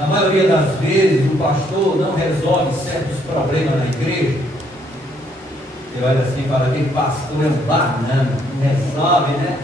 na maioria das vezes, o pastor não resolve certos problemas na igreja. Você olha assim e fala, aquele pastor é um banana, não resolve, né?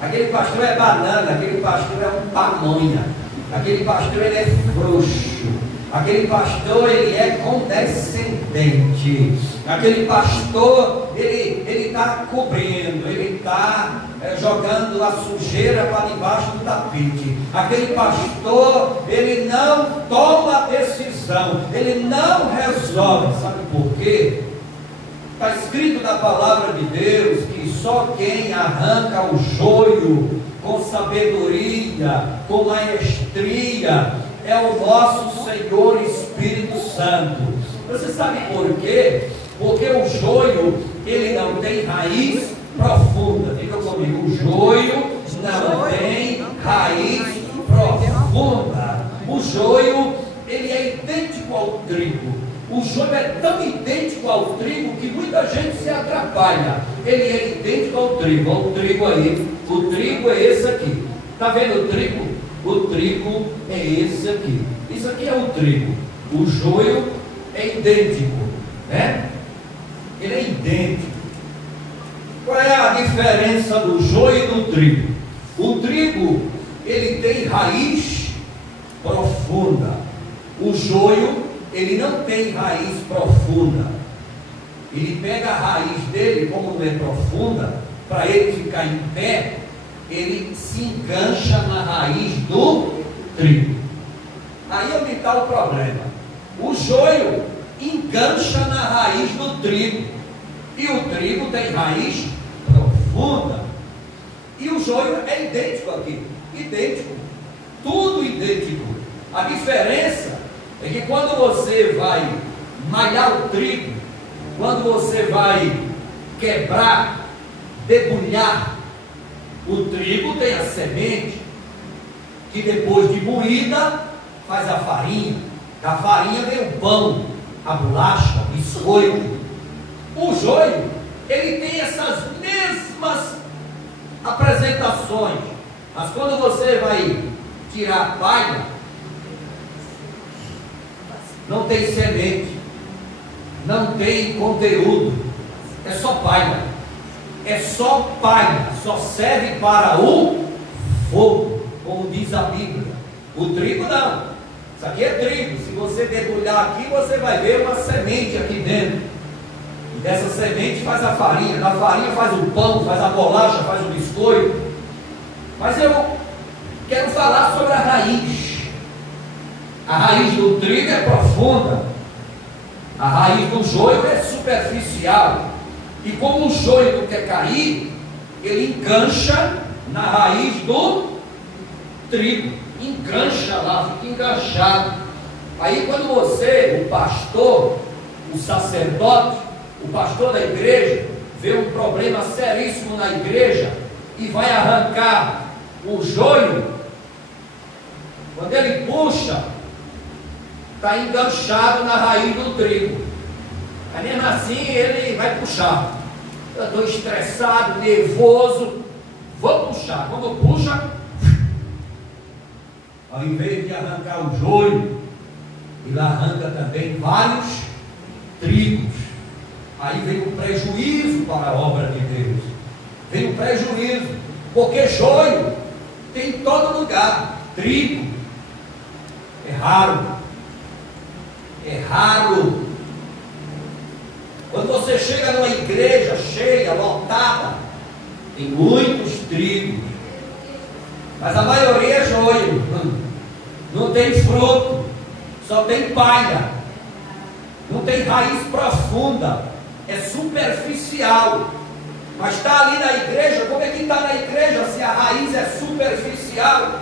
Aquele pastor é banana, aquele pastor é um pamonha, aquele pastor ele é frouxo, aquele pastor ele é condescendente, aquele pastor ele está cobrindo, ele está jogando a sujeira para debaixo do tapete. Aquele pastor ele não toma decisão, ele não resolve. Sabe por quê? Está escrito na palavra de Deus que só quem arranca o joio com sabedoria, com maestria, é o nosso Senhor Espírito Santo. Você sabe por quê? Porque o joio, ele não tem raiz profunda. Diga comigo, o joio não tem raiz profunda. O joio, ele é idêntico ao trigo. O joio é tão idêntico ao trigo que muita gente se atrapalha. Ele é idêntico ao trigo. Olha o trigo aí. O trigo é esse aqui. Está vendo o trigo? O trigo é esse aqui. Isso aqui é o trigo. O joio é idêntico, né? Ele é idêntico. Qual é a diferença do joio e do trigo? O trigo, ele tem raiz profunda. O joio, ele não tem raiz profunda. Ele pega a raiz dele, como não é profunda, para ele ficar em pé, ele se engancha na raiz do trigo. Aí onde está o problema? O joio engancha na raiz do trigo, e o trigo tem raiz profunda, e o joio é idêntico aqui, idêntico, tudo idêntico. A diferença é que quando você vai malhar o trigo, quando você vai quebrar, debulhar, o trigo tem a semente, que depois de moída faz a farinha. Da farinha vem o pão, a bolacha, o biscoito. O joio, ele tem essas mesmas apresentações, mas quando você vai tirar a palha, não tem semente, não tem conteúdo, é só palha. É só palha, só serve para o fogo, como diz a Bíblia. O trigo não, isso aqui é trigo. Se você debulhar aqui, você vai ver uma semente aqui dentro, e dessa semente faz a farinha, da farinha faz o pão, faz a bolacha, faz o biscoito. Mas eu quero falar sobre a raiz. A raiz do trigo é profunda, a raiz do joio é superficial. E como o joio não quer cair, ele engancha na raiz do trigo, engancha lá, fica enganchado. Aí quando você, o pastor, o sacerdote, o pastor da igreja, vê um problema seríssimo na igreja e vai arrancar o joio, quando ele puxa, está enganchado na raiz do trigo. Mas mesmo assim ele vai puxar. Eu estou estressado, nervoso, vou puxar. Quando puxa, ao invés de arrancar o joio, ele arranca também vários trigos. Aí vem o prejuízo para a obra de Deus. Vem o prejuízo, porque joio tem em todo lugar, trigo é raro. É raro. Quando você chega numa igreja cheia, lotada, tem muitos trigos, mas a maioria é joio, não tem fruto, só tem palha, não tem raiz profunda, é superficial. Mas está ali na igreja. Como é que está na igreja se a raiz é superficial?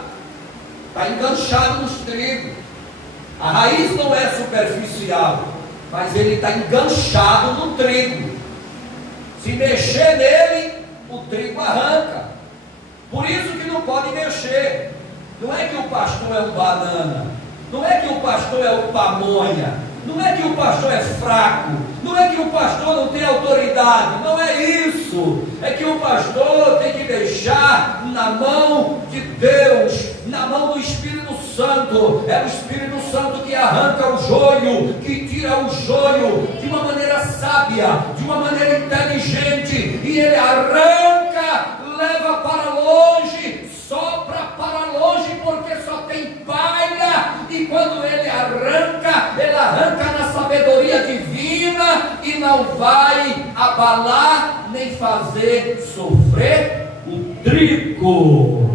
Está enganchado nos trigos. A raiz não é superficial, mas ele está enganchado no trigo. Se mexer nele, o trigo arranca. Por isso que não pode mexer. Não é que o pastor é um banana, não é que o pastor é um pamonha, não é que o pastor é fraco, não é que o pastor não tem autoridade, não é isso. É que o pastor tem que deixar na mão de Deus, na mão do Espírito Santo, é o Espírito Santo que arranca o joio, que tira o joio de uma maneira sábia, de uma maneira inteligente, e ele arranca, leva para longe, sopra para longe, porque só tem palha, e quando ele arranca na sabedoria divina, e não vai abalar, nem fazer sofrer o trigo.